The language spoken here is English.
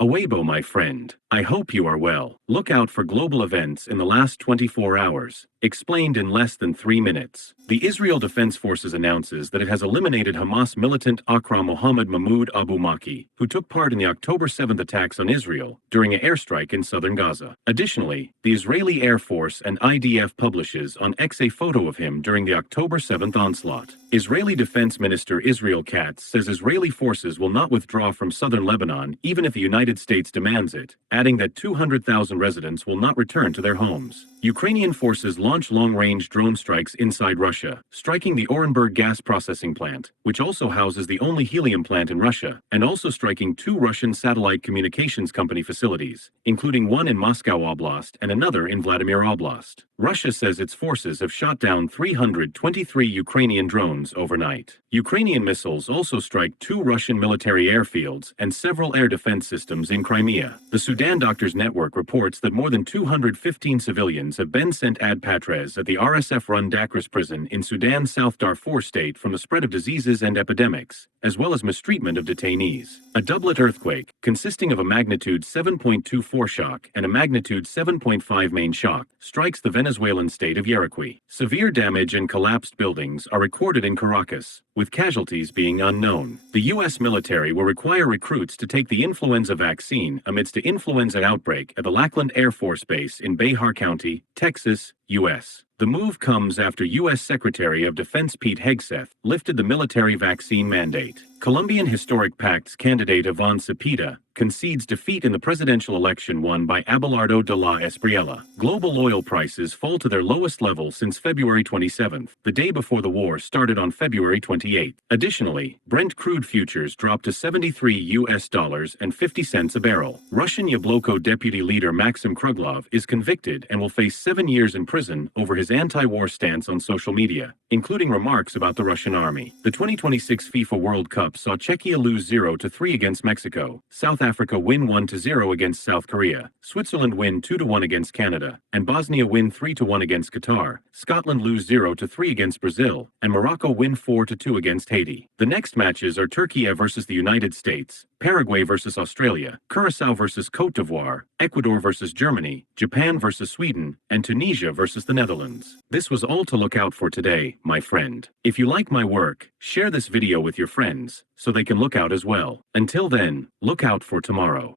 Awebo, my friend. I hope you are well. Look out for global events in the last 24 hours. Explained in less than 3 minutes. The Israel Defense Forces announces that it has eliminated Hamas militant Akram Mohammed Mahmoud Abu Maki, who took part in the October 7th attacks on Israel during an airstrike in southern Gaza. Additionally, the Israeli Air Force and IDF publishes on X a photo of him during the October 7th onslaught. Israeli Defense Minister Israel Katz says Israeli forces will not withdraw from southern Lebanon even if the United States demands it, adding that 200,000 residents will not return to their homes. Ukrainian forces launch long-range drone strikes inside Russia, striking the Orenburg gas processing plant, which also houses the only helium plant in Russia, and also striking 2 Russian satellite communications company facilities, including one in Moscow Oblast and another in Vladimir Oblast. Russia says its forces have shot down 323 Ukrainian drones overnight. Ukrainian missiles also strike 2 Russian military airfields and several air defense systems in Crimea. The Sudan Doctors Network reports that more than 215 civilians have been sent ad patres at the RSF-run Dakris prison in Sudan's South Darfur state from the spread of diseases and epidemics, as well as mistreatment of detainees. A doublet earthquake, consisting of a magnitude 7.24 shock and a magnitude 7.5 main shock, strikes the Venezuelan state of Yaracuy. Severe damage and collapsed buildings are recorded in Caracas, with casualties being unknown. The U.S. military will require recruits to take the influenza vaccine amidst an influenza outbreak at the Lackland Air Force Base in Bahar County, Texas, U.S. The move comes after U.S. Secretary of Defense Pete Hegseth lifted the military vaccine mandate. Colombian Historic Pact's candidate Iván Cepeda concedes defeat in the presidential election won by Abolardo de la Espriella. Global oil prices fall to their lowest level since February 27th, the day before the war started on February 28th. Additionally, Brent crude futures dropped to $73 a barrel. Russian Yabloko deputy leader Maxim Kruglov is convicted and will face 7 years in prison over his anti-war stance on social media, including remarks about the Russian army. The 2026 FIFA World Cup saw Czechia lose 0-3 against Mexico, South Africa win 1-0 against South Korea, Switzerland win 2-1 against Canada, and Bosnia win 3-1 against Qatar, Scotland lose 0-3 against Brazil, and Morocco win 4-2 against Haiti. The next matches are Turkey versus the United States, Paraguay versus Australia, Curaçao versus Côte d'Ivoire, Ecuador versus Germany, Japan versus Sweden, and Tunisia versus the Netherlands. This was all to look out for today, my friend. If you like my work, share this video with your friends so they can look out as well. Until then, look out for tomorrow.